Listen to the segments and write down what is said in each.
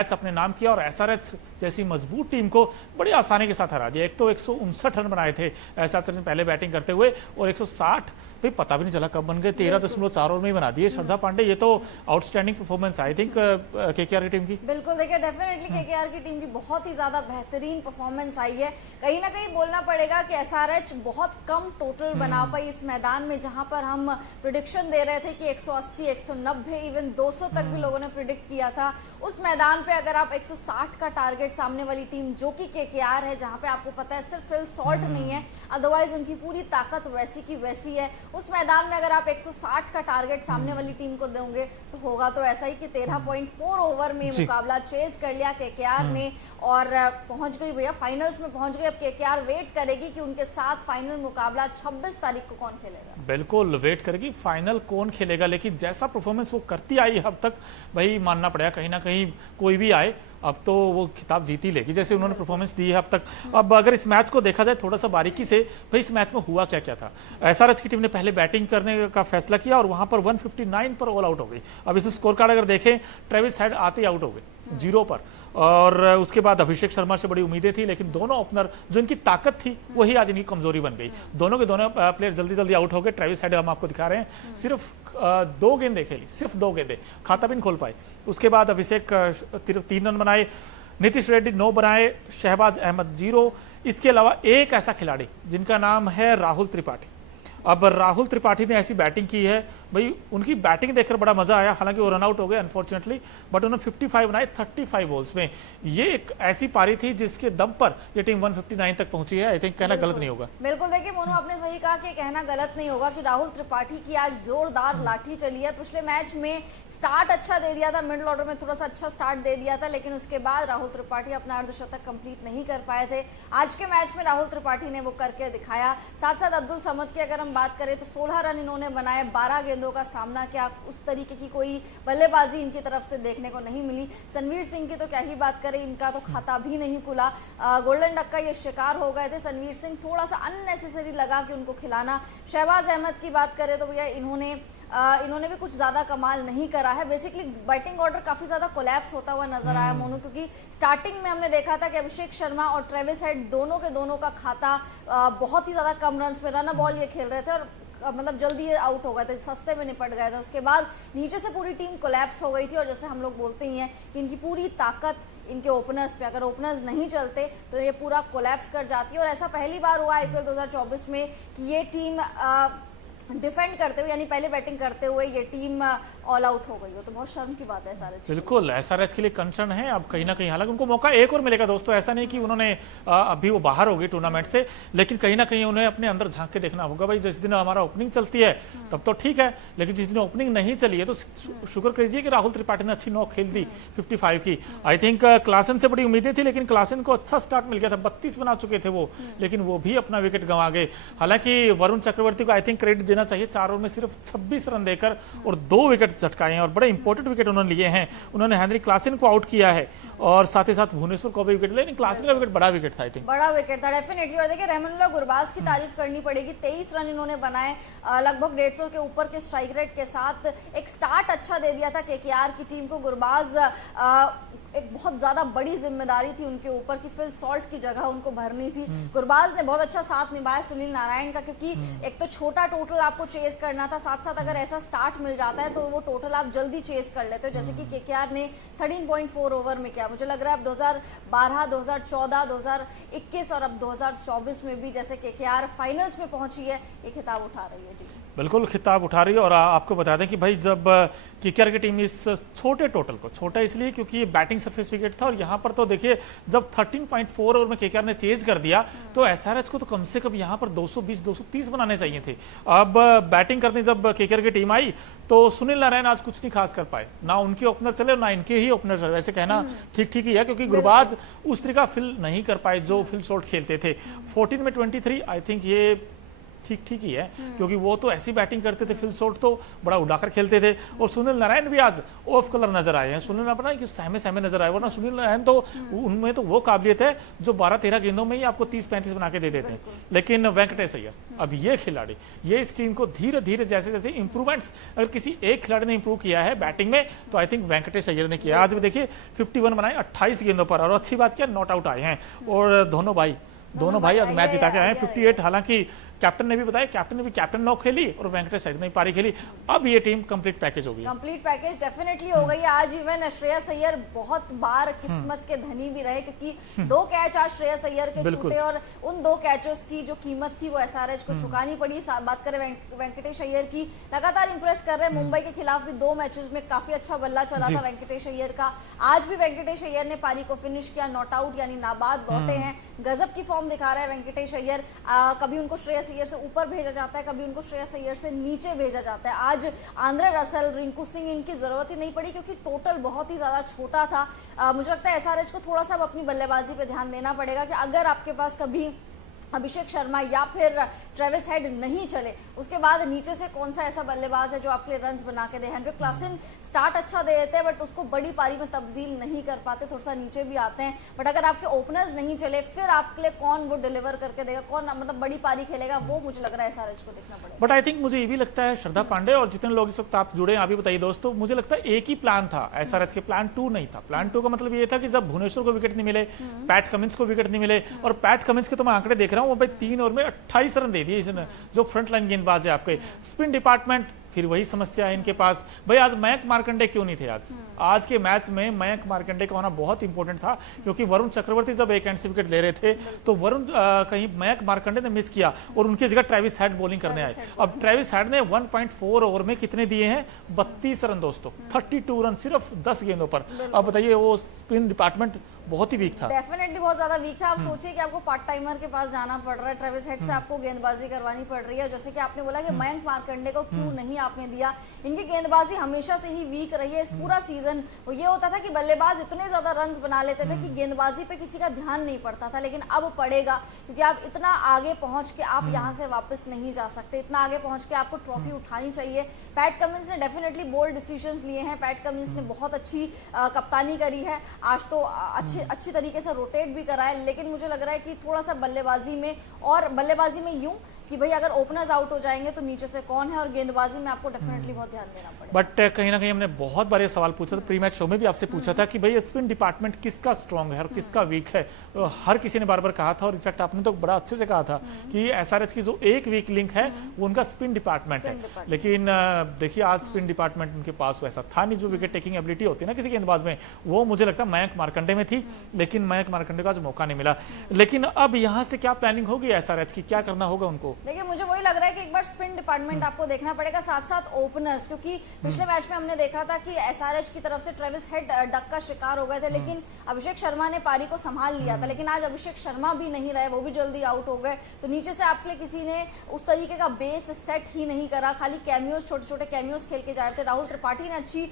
Match अपने नाम किया और एसआरएच जैसी मजबूत टीम को बड़ी आसानी के साथ हरा दिया। एक तो 159 रन बनाए थे एसआरएच ने पहले बैटिंग करते हुए और 160 भी पता भी नहीं चला कब बन गए, 13.4 ओवर में ही बना दिए श्रद्धा पांडे। ये तो outstanding performance I think KKR की टीम की। बिल्कुल, देखिए डेफिनेटली केकेआर की टीम की बहुत ही ज्यादा बेहतरीन परफॉर्मेंस आई है। कहीं ना कहीं बोलना पड़ेगा कि एसआरएच बहुत कम टोटल बना पाई इस मैदान में, जहां पर हम प्रिडिक्शन दे रहे थे कि 180, 190, इवन 200 तक भी लोगों ने प्रिडिक्ट किया था। उस मैदान पे अगर आप 160 का टारगेट सामने वाली टीम जो कि केकेआर है, जहां पे आपको पता है सिर्फ फिल सॉल्ट नहीं है, अदरवाइज उनकी पूरी ताकत वैसी की वैसी है, उस मैदान में अगर आप 160 का टारगेट सामने वाली टीम को दोगे तो होगा तो ऐसा ही कि 13.4 ओवर में मुकाबला चेज कर लिया केकेआर ने और पहुंच गई भैया फाइनल्स में पहुंच गई। अब केकेआर वेट करेगी कि उनके साथ फाइनल मुकाबला 26 तारीख को कौन खेलेगा। बिल्कुल वेट करेगी फाइनल कौन खेलेगा, लेकिन जैसा परफॉर्मेंस वो करती आई अब तक भाई मानना पड़ेगा कहीं ना कहीं कोई भी आए अब तो वो खिताब जीत ही लेगी जैसे उन्होंने परफॉर्मेंस दी है अब तक। अब अगर इस मैच को देखा जाए थोड़ा सा बारीकी से, भाई इस मैच में हुआ क्या क्या था। एसआरएच की टीम ने पहले बैटिंग करने का फैसला किया और वहां पर 159 पर ऑल आउट हो गई। अब इस स्कोर कार्ड अगर देखें, ट्रेविस हेड आते ही आउट हो गए 0 पर और उसके बाद अभिषेक शर्मा से बड़ी उम्मीदें थी, लेकिन दोनों ओपनर जो इनकी ताकत थी वही आज इनकी कमजोरी बन गई। दोनों के दोनों प्लेयर जल्दी जल्दी आउट हो गए। ट्रेविस हेड हम आपको दिखा रहे हैं सिर्फ 2 गेंदें खेली, सिर्फ 2 गेंदें, खाता भी नहीं खोल पाए। उसके बाद अभिषेक 3 रन बनाए, नीतीश रेड्डी 9 बनाए, शहबाज अहमद 0। इसके अलावा एक ऐसा खिलाड़ी जिनका नाम है राहुल त्रिपाठी। अब राहुल त्रिपाठी ने ऐसी बैटिंग की है भाई, उनकी बैटिंग देखकर बड़ा मजा आया। हालांकि वो रन आउट हो गए अनफॉर्चुनेटली, बट उन्होंने 55 बनाए 35 बॉल्स में। ये एक ऐसी पारी थी जिसके दम पर ये टीम 159 तक पहुंची है। आई थिंक कहना गलत नहीं होगा। बिल्कुल, देखिए मोनू आपने सही कहा कि कहना गलत नहीं होगा कि राहुल त्रिपाठी की आज जोरदार लाठी चली है। पिछले मैच में स्टार्ट अच्छा दे दिया था, मिडिल ऑर्डर में थोड़ा सा अच्छा स्टार्ट दे दिया था, लेकिन उसके बाद राहुल त्रिपाठी अपना अर्धशतक कंप्लीट नहीं कर पाए थे। आज के मैच में राहुल त्रिपाठी ने वो करके दिखाया। साथ साथ अब्दुल समद की अगर हम बात करें तो 16 रन इन्होंने बनाए, 12 गेंदों का सामना किया। उस तरीके की कोई बल्लेबाजी इनकी तरफ से देखने को नहीं मिली। सनवीर सिंह की तो क्या ही बात करें, इनका तो खाता भी नहीं खुला। गोल्डन डक का ये शिकार हो गए थे सनवीर सिंह, थोड़ा सा अननेसेसरी लगा कि उनको खिलाना। शहबाज अहमद की बात करें तो भैया इन्होंने भी कुछ ज्यादा कमाल नहीं करा है। बेसिकली बैटिंग ऑर्डर काफी ज्यादा कोलैप्स होता हुआ नजर आया मोनू, क्योंकि स्टार्टिंग में हमने देखा था कि अभिषेक शर्मा और ट्रेविस हेड दोनों के दोनों का खाता बहुत ही ज्यादा कम रन पे रन बॉल ये खेल रहे थे और मतलब जल्दी ये आउट हो गए थे, सस्ते में निपट गए थे। उसके बाद नीचे से पूरी टीम कोलैप्स हो गई थी और जैसे हम लोग बोलते ही हैं कि इनकी पूरी ताकत इनके ओपनर्स पे, अगर ओपनर्स नहीं चलते तो ये पूरा कोलैप्स कर जाती है। और ऐसा पहली बार हुआ आईपीएल 2024 में कि ये टीम डिफेंड करते हुए यानी पहले बैटिंग करते हुए ये टीम ऑल आउट हो गई हो, तो बहुत शर्म की बात है एसआरएच। बिल्कुल एसआरएच के लिए कंसर्न है अब कहीं ना कहीं। हालांकि उनको मौका एक और मिलेगा दोस्तों, ऐसा नहीं कि उन्होंने अभी वो बाहर हो गए टूर्नामेंट से, लेकिन कहीं ना कहीं उन्हें अपने अंदर झांक के देखना होगा। भाई जिस दिन हमारा ओपनिंग चलती है तब तो ठीक है, लेकिन जिस दिन ओपनिंग नहीं चली है तो शुक्र कीजिए कि राहुल त्रिपाठी ने अच्छी नॉक खेल दी 55 की। आई थिंक क्लासन से बड़ी उम्मीदें थी, लेकिन क्लासन को अच्छा स्टार्ट मिल गया था, 32 बना चुके थे वो, लेकिन वो भी अपना विकेट गंवा गए। हालांकि वरुण चक्रवर्ती को आई थिंक क्रेडिट देना चाहिए, 4 ओवर में सिर्फ 26 रन देकर और 2 विकेट झटकाए हैं और बड़े इंपॉर्टेंट विकेट उन्होंने लिए हैं। उन्होंने हेनरी क्लासन को आउट किया है और साथ ही साथ भुवनेश्वर को भी विकेट लिया, लेकिन क्लासन का विकेट बड़ा विकेट था। आई थिंक बड़ा विकेट था डेफिनेटली। और देखिए रहमानुल्लाह गुरबाज की तारीफ करनी पड़ेगी, 23 रन इन्होंने बनाए, लगभग 150 के ऊपर के स्ट्राइक रेट के साथ एक स्टार्ट अच्छा दे दिया था केकेआर की टीम को। गुरबाज एक बहुत ज्यादा बड़ी जिम्मेदारी थी उनके ऊपर कि फिल सॉल्ट की जगह उनको भरनी थी। गुरबाज ने बहुत अच्छा साथ निभाया सुनील नारायण का, क्योंकि एक तो छोटा टोटल आपको चेस करना था, साथ साथ अगर ऐसा स्टार्ट मिल जाता है तो वो टोटल आप जल्दी चेस कर लेते हो, जैसे कि केकेआर ने 13.4 ओवर में किया। मुझे लग रहा है अब 2012, 2014, 2021 और अब 2024 में भी जैसे केकेआर फाइनल्स में पहुंची है, ये खिताब उठा रही है टीम। बिल्कुल खिताब उठा रही है। और आपको बता दें कि भाई जब केकेआर की टीम इस छोटे टोटल को, छोटा इसलिए क्योंकि ये बैटिंग सर्टिफिकेट था, और यहाँ पर तो देखिए जब 13.4 ओवर में केकेआर ने चेज कर दिया तो एसआरएच को तो कम से कम यहाँ पर 220, 230 बनाने चाहिए थे। अब बैटिंग करने जब केकेआर की टीम आई तो सुनील नारायण आज कुछ नहीं खास कर पाए, ना उनके ओपनर चले ना इनके ही ओपनर चले। वैसे कहना ठीक ठीक ही है, क्योंकि गुरबाज उस तरीका फिल नहीं कर पाए जो फिल शॉट खेलते थे। 14 में 23, आई थिंक ये ठीक ठीक ही है, क्योंकि वो तो ऐसी बैटिंग करते थे, फिल शॉट तो बड़ा उड़ाकर खेलते थे। और सुनील नारायण भी आज ऑफ कलर नजर आए हैं। सुनील नारायण पता है कि सहमे सहमे नजर आए, वरना सुनील नारायण तो उनमें तो वो काबिलियत है जो 12-13 गेंदों में ही आपको 30-35 बना के दे देते हैं। लेकिन वेंकटेश अय्यर, अब ये खिलाड़ी, ये इस टीम को धीरे धीरे जैसे जैसे इंप्रूवमेंट्स, अगर किसी एक खिलाड़ी ने इंप्रूव किया है बैटिंग में तो आई थिंक वेंकटेश अय्यर ने किया। आज भी देखिए 51 बनाए 28 गेंदों पर, और अच्छी बात क्या, नॉट आउट आए हैं। और दोनों भाई आज मैच जिता के आए हैं 58। हालांकि कैप्टन ने भी बताया, कैप्टन नॉक खेली और वेंकटेश अय्यर ने पारी खेली। अब ये टीम कंप्लीट पैकेज हो गई, कंप्लीट पैकेज डेफिनेटली हो गई है। आज इवन श्रेयस अय्यर बहुत बार किस्मत के धनी भी रहे, क्योंकि 2 कैच आज श्रेयस अय्यर के छूटे और उन 2 कैचेस की जो कीमत थी वो एसआरएच को चुकानी पड़ी। बात करें वेंकटेश अय्यर की, लगातार इंप्रेस कर रहे हैं। मुंबई के खिलाफ भी 2 मैचेस में काफी अच्छा बल्ला चला था वेंकटेश अय्यर का। आज भी वेंकटेश अय्यर ने पारी को फिनिश किया, नॉट आउट यानी नाबाद लौटे हैं। गजब की फॉर्म दिखा रहा है वेंकटेश अय्यर। कभी उनको श्रेयस अय्यर से ऊपर भेजा जाता है, कभी उनको श्रेयस अय्यर से नीचे भेजा जाता है। आज आंद्रे रसल, रिंकू सिंह, इनकी जरूरत ही नहीं पड़ी क्योंकि टोटल बहुत ही ज्यादा छोटा था। मुझे लगता है एसआरएच को थोड़ा सा अब अपनी बल्लेबाजी पे ध्यान देना पड़ेगा कि अगर आपके पास कभी अभिषेक शर्मा या फिर ट्रेविस हेड नहीं चले, उसके बाद नीचे से कौन सा ऐसा बल्लेबाज है जो आपके लिए रन्स बना के दे। हेनरिक क्लासन स्टार्ट अच्छा दे देते हैं बट उसको बड़ी पारी में तब्दील नहीं कर पाते, थोड़ा सा नीचे भी आते हैं। बट अगर आपके ओपनर्स नहीं चले फिर आपके लिए कौन वो डिलीवर करके देगा, कौन मतलब बड़ी पारी खेलेगा, वो मुझे लग रहा है एसआरएच को देखना पड़ेगा। बट आई थिंक मुझे ये भी लगता है श्रद्धा पांडे और जितने लोग इस वक्त आप जुड़े हैं, आप भी बताइए दोस्तों, मुझे लगता है एक ही प्लान था एसआरएच के, प्लान 2 नहीं था। प्लान 2 का मतलब ये था कि जब भुवनेश्वर को विकेट नहीं मिले, पैट कमिंस को विकेट नहीं मिले, और पैट कमिंस के तो मैं आंकड़े देख रहा हूँ, वो भाई 3 ओवर में 28 रन दे दिए इसने, जो फ्रंट लाइन गेंदबाज है आपके। स्पिन डिपार्टमेंट फिर वही समस्या है इनके पास। भाई आज मयंक मार्कंडे क्यों नहीं थे? आज के मैच में मयंक मार्कंडे का होना बहुत इंपॉर्टेंट था, क्योंकि वरुण चक्रवर्ती जब एक एंड से विकेट ले रहे थे तो वरुण कहीं मयंक मार्कंडे ने मिस किया और उनकी जगह ट्रेविस हेड बॉलिंग करने आए। अब ट्रेविस हेड ने 1.4 ओवर में कितने दिए हैं? 32 रन दोस्तों, 32 रन सिर्फ 10 गेंदों पर। अब बताइए, वो स्पिन डिपार्टमेंट बहुत ही वीक था, डेफिनेटली बहुत ज्यादा वीक था। आप सोचिए कि आपको पार्ट टाइमर के पास जाना पड़ रहा है, ट्रेविस हेड से आपको गेंदबाजी करवानी पड़ रही है। जैसे कि आपने बोला कि मयंक मार्कंडे को क्यों नहीं आपने दिया, इनकी गेंदबाजी हमेशा से ही वीक रही है। इस पूरा सीजन वो ये होता था कि बल्लेबाज इतने ज्यादा रन्स बना लेते थे कि गेंदबाजी पे किसी का ध्यान नहीं पड़ता था, लेकिन अब पड़ेगा क्योंकि आप इतना आगे पहुंच के आप यहां से वापस नहीं जा सकते। इतना आगे पहुंच के आपको ट्रॉफी उठानी चाहिए। पैट कमिंस ने डेफिनेटली बोल्ड डिसीजंस लिए हैं। पैट कमिंस ने बहुत अच्छी कप्तानी करी है, आज तो अच्छी तरीके से रोटेट भी करा है। लेकिन मुझे लग रहा है कि थोड़ा सा बल्लेबाजी में यूं कि भाई अगर ओपनर्स आउट हो जाएंगे तो नीचे से कौन है, और गेंदबाजी में आपको डेफिनेटली बहुत ध्यान देना पड़ेगा। बट कहीं ना कहीं हमने बहुत बार ये सवाल पूछा था, प्री मैच शो में भी आपसे पूछा था कि भाई स्पिन डिपार्टमेंट किसका स्ट्रांग है और किसका वीक है। हर किसी ने बार बार कहा था, और इनफैक्ट आपने तो बड़ा अच्छे से कहा था कि एसआरएच की जो एक वीक लिंक है वो उनका स्पिन डिपार्टमेंट है। लेकिन देखिए आज स्पिन डिपार्टमेंट उनके पास वैसा था नहीं। जो विकेट टेकिंग एबिलिटी होती है ना किसी गेंदबाज में, वो मुझे लगता है मयंक मार्कंडे में थी, लेकिन मयंक मार्कंडे का आज मौका नहीं मिला। लेकिन अब यहाँ से क्या प्लानिंग होगी एसआरएच की, क्या करना होगा उनको? देखिए मुझे वही लग रहा है कि एक बार स्पिन डिपार्टमेंट आपको देखना पड़ेगा, साथ साथ ओपनर्स, क्योंकि पिछले मैच में हमने देखा था कि एसआरएच की तरफ से ट्रेविस हेड डक का शिकार हो गए थे, लेकिन अभिषेक शर्मा ने पारी को संभाल लिया था। लेकिन आज अभिषेक शर्मा भी नहीं रहे, वो भी जल्दी आउट हो गए। तो नीचे से आपके लिए किसी ने उस तरीके का बेस सेट ही नहीं करा, खाली कैमियोस, छोटे छोटे कैमियोस खेल के जा रहे थे। राहुल त्रिपाठी ने अच्छी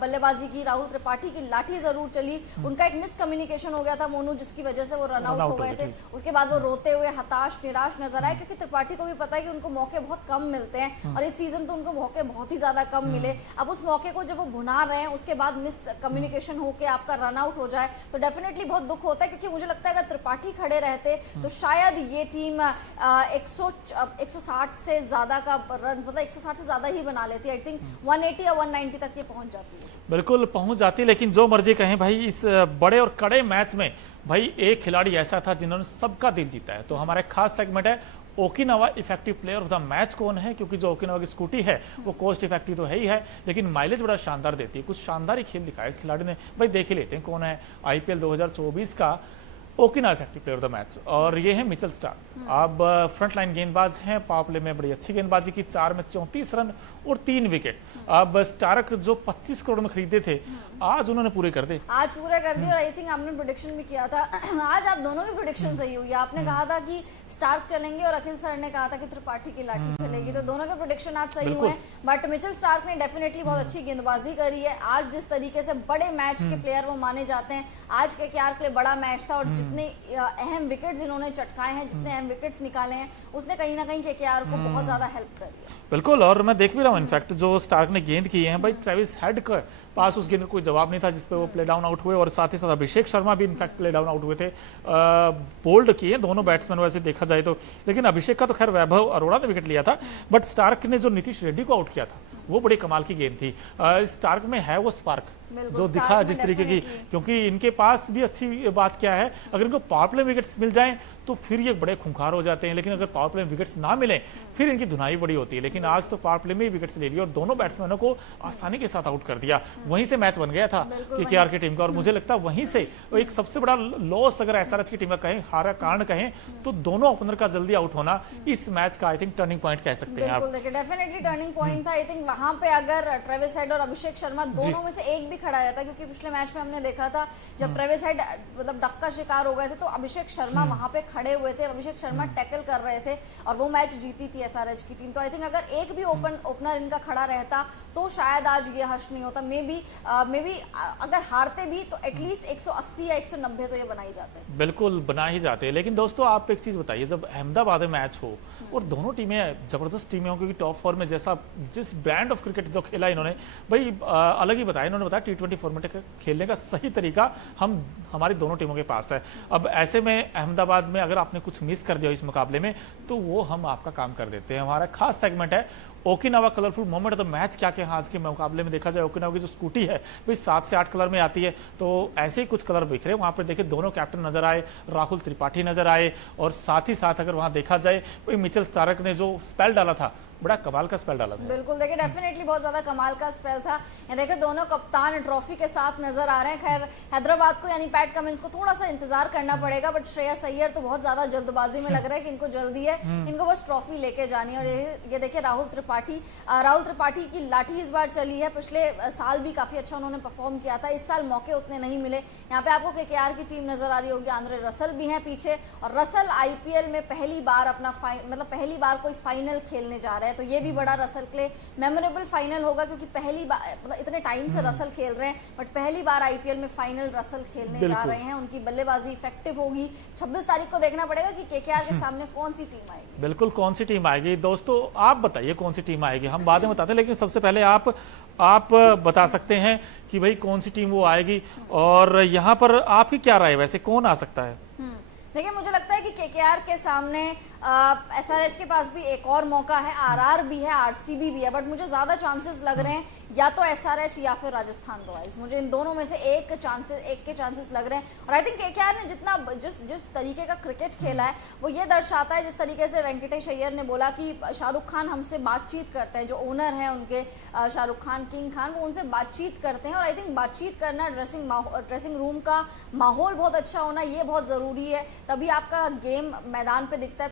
बल्लेबाजी की, राहुल त्रिपाठी की लाठी जरूर चली, उनका एक मिस कम्युनिकेशन हो गया था मोनू, जिसकी वजह से वो रन आउट हो गए थे। उसके बाद वो रोते हुए हताश निराश नजर आए, क्योंकि त्रिपाठी को भी पता है कि उनको मौके बहुत कम मिलते हैं और इस सीजन तो उनको मौके बहुत ही ज्यादा कम मिले। अब उस मौके को जब वो भुना रहे हैं, उसके बाद मिस कम्युनिकेशन होके आपका रन आउट हो जाए तो डेफिनेटली बहुत दुख होता है, क्योंकि मुझे लगता है अगर त्रिपाठी खड़े रहते तो शायद ये टीम 160 से ज्यादा का रन, मतलब 160 से ज्यादा ही बना लेती है। आई थिंक 180 या 190 तक ये पहुंच जाती है, बिल्कुल पहुंच जाती। लेकिन जो मर्जी कहें भाई, इस बड़े और कड़े मैच में भाई एक खिलाड़ी ऐसा था जिन्होंने सबका दिल जीता है। तो हमारा एक खास सेगमेंट है Okinawa effective player of the match कौन है, क्योंकि जो ओकिनावा की स्कूटी है वो कोस्ट इफेक्टिव तो है ही है, लेकिन माइलेज बड़ा शानदार देती है। कुछ शानदार ही खेल दिखाया इस खिलाड़ी ने। भाई देख ही लेते हैं कौन है आईपीएल 2024 का Okinawa effective player of the match, और ये है मिचेल स्टार्क। अब फ्रंट लाइन गेंदबाज हैं, पावर प्ले में बड़ी अच्छी गेंदबाजी की, 4 में 34 रन और 3 विकेट। अब स्टार्क जो 25 करोड़ में खरीदे थे, आज उन्होंने पूरे कर दिए, आज पूरे कर दिए। और आई थिंक आपने प्रेडिक्शन भी किया था आज आप दोनों की प्रेडिक्शन सही हुई है। आपने कहा था कि स्टार्क चलेंगे और अखिल सर ने कहा था कि त्रिपाठी की लाठी चलेगी, तो दोनों के प्रेडिक्शन आज सही हुए। बट मिचेल स्टार्क ने डेफिनेटली बहुत अच्छी गेंदबाजी करी है। आज जिस तरीके से बड़े मैच के प्लेयर वो माने जाते हैं, आज के केकेआर के लिए बड़ा मैच था और जितने अहम विकेट्स इन्होंने चटकाए हैं, जितने अहम विकेट्स निकाले हैं, उसने कहीं ना कहीं केकेआर को बहुत ज्यादा हेल्प कर दिया। बिल्कुल, और मैं देख भी रहा हूँ इनफैक्ट जो स्टार्क ने गेंद किए हैं भाई, ट्रेविस हेड का पास उस गेंद का कोई जवाब नहीं था जिसपे वो प्ले डाउन आउट हुए, और साथ ही साथ अभिषेक शर्मा भी इनफैक्ट प्ले डाउन आउट हुए थे। बोल्ड किए दोनों बैट्समैन वैसे देखा जाए तो, लेकिन अभिषेक का तो खैर वैभव अरोड़ा ने विकेट लिया था, बट स्टार्क ने जो नीतीश रेड्डी को आउट किया था वो बड़ी कमाल की गेंद थी। स्टार्क में है वो स्पार्क जो दिखा जिस तरीके की, क्योंकि इनके पास भी अच्छी बात क्या है, अगर इनको पावर प्ले विकेट्स मिल जाएं तो फिर ये बड़े खूंखार हो जाते हैं, लेकिन अगर पावर प्ले विकेट्स ना मिले फिर इनकी धुनाई बड़ी होती है। लेकिन आज तो पावर प्ले में ही विकेट्स ले लिए और दोनों बैट्समैनों को आसानी के साथ आउट कर दिया। वहीं से मैच बन गया था केकेआर की टीम का, और मुझे लगता है वहीं से एक सबसे बड़ा लॉस अगर एसआरएच की टीम का कहें, हारा कारण कहें, तो दोनों ओपनर का जल्दी आउट होना इस मैच का आई थिंक टर्निंग पॉइंट कह सकते हैं आप। डेफिनेटली टर्निंग पॉइंट था। आई थिंक वहां पे अगर ट्रेविस हेड और अभिषेक शर्मा दोनों में से एक भी खड़ा रहता, क्योंकि पिछले मैच में हमने देखा था जब ट्रेविस हेड मतलब डक का शिकार हो गए थे तो अभिषेक शर्मा वहां पे खड़े हुए थे, अभिषेक शर्मा टैकल कर रहे थे और वो मैच जीती थी एसआरएच की टीम। तो आई थिंक अगर एक भी ओपनर इनका खड़ा रहता तो शायद आज ये हर्ष नहीं होता। मे बी अगर हारते भी तो एटलीस्ट 180 या 190 तो ये बना ही जाते। बिल्कुल बना ही जाते हैं। लेकिन दोस्तों आप एक चीज बताइए, जब अहमदाबाद में मैच हो और दोनों टीमें जबरदस्त टीमें हो, क्योंकि टॉप फोर में जैसा जिस ब्रांड ऑफ क्रिकेट जो खेला इन्होंने भाई अलग ही बताया, इन्होंने बताया T20 फॉर्मेट खेलने का सही तरीका हमारी दोनों टीमों के पास है। अब ऐसे में अहमदाबाद में अगर आपने कुछ मिस कर दिया इस मुकाबले में तो वो हम आपका काम कर देते हैं। हमारा खास सेगमेंट है ओकिनावा कलरफुल मोमेंट। तो मैच क्या क्या आज के मुकाबले में देखा जाए, ओकिनावा की जो स्कूटी है भाई 7 से 8 कलर में आती है, तो ऐसे ही कुछ कलर बिखरे वहां पर। देखिए दोनों कैप्टन नजर आए, राहुल त्रिपाठी नजर आए, और साथ ही साथ अगर वहां देखा जाए भाई मिचेल स्टार्क ने जो स्पेल डाला था, बड़ा कमाल का स्पेल डाला था। बिल्कुल, देखिए डेफिनेटली बहुत ज्यादा कमाल का स्पेल था। ये देखिए दोनों कप्तान ट्रॉफी के साथ नजर आ रहे हैं। खैर हैदराबाद को यानी पैट कमिंस को थोड़ा सा इंतजार करना पड़ेगा, बट श्रेयस अय्यर तो बहुत ज्यादा जल्दबाजी में लग रहा है कि इनको जल्दी है, इनको बस ट्रॉफी लेके जानी है। और ये देखिए राहुल त्रिपाठी की लाठी इस बार चली है। पिछले साल भी काफी अच्छा उन्होंने परफॉर्म किया था, इस साल मौके उतने नहीं मिले। यहाँ पे आपको केकेआर की टीम नजर आ रही होगी, आंद्रे रसल भी हैं पीछे, और रसल आईपीएल में पहली बार अपना पहली बार कोई फाइनल खेलने जा रहे हैं, तो ये भी बड़ा रसल के लिए मेमोरेबल फाइनल होगा, क्योंकि पहली बार मतलब इतने टाइम से रसल खेल रहे हैं, बट पहली बार आईपीएल में फाइनल रसल खेलने जा रहे हैं। उनकी बल्लेबाजी इफेक्टिव होगी। 26 तारीख को देखना पड़ेगा कि केकेआर के सामने कौन सी टीम आएगी। बिल्कुल, कौन सी टीम आएगी दोस्तों आप बताइए, कौन सी टीम आएगी, हम बाद में बताते हैं, लेकिन सबसे पहले आप बता सकते हैं कि भाई कौन सी टीम वो आएगी, और यहाँ पर आपकी क्या राय है वैसे कौन आ सकता है? देखिए मुझे लगता है कि केकेआर के सामने एसआरएच के पास भी एक और मौका है, आरआर भी है, आरसीबी भी है, बट मुझे ज्यादा चांसेस लग रहे हैं या तो एसआरएच या फिर राजस्थान रॉयल्स। मुझे इन दोनों में से एक के चांसेस लग रहे हैं। और आई थिंक केकेआर ने जितना जिस तरीके का क्रिकेट खेला है वो ये दर्शाता है, जिस तरीके से वेंकटेश अय्यर ने बोला कि शाहरुख खान हमसे बातचीत करते हैं, जो ओनर है उनके शाहरुख खान, किंग खान, वो उनसे बातचीत करते हैं। और आई थिंक बातचीत करना, ड्रेसिंग रूम का माहौल बहुत अच्छा होना, ये बहुत जरूरी है, तभी आपका गेम मैदान पे दिखता है।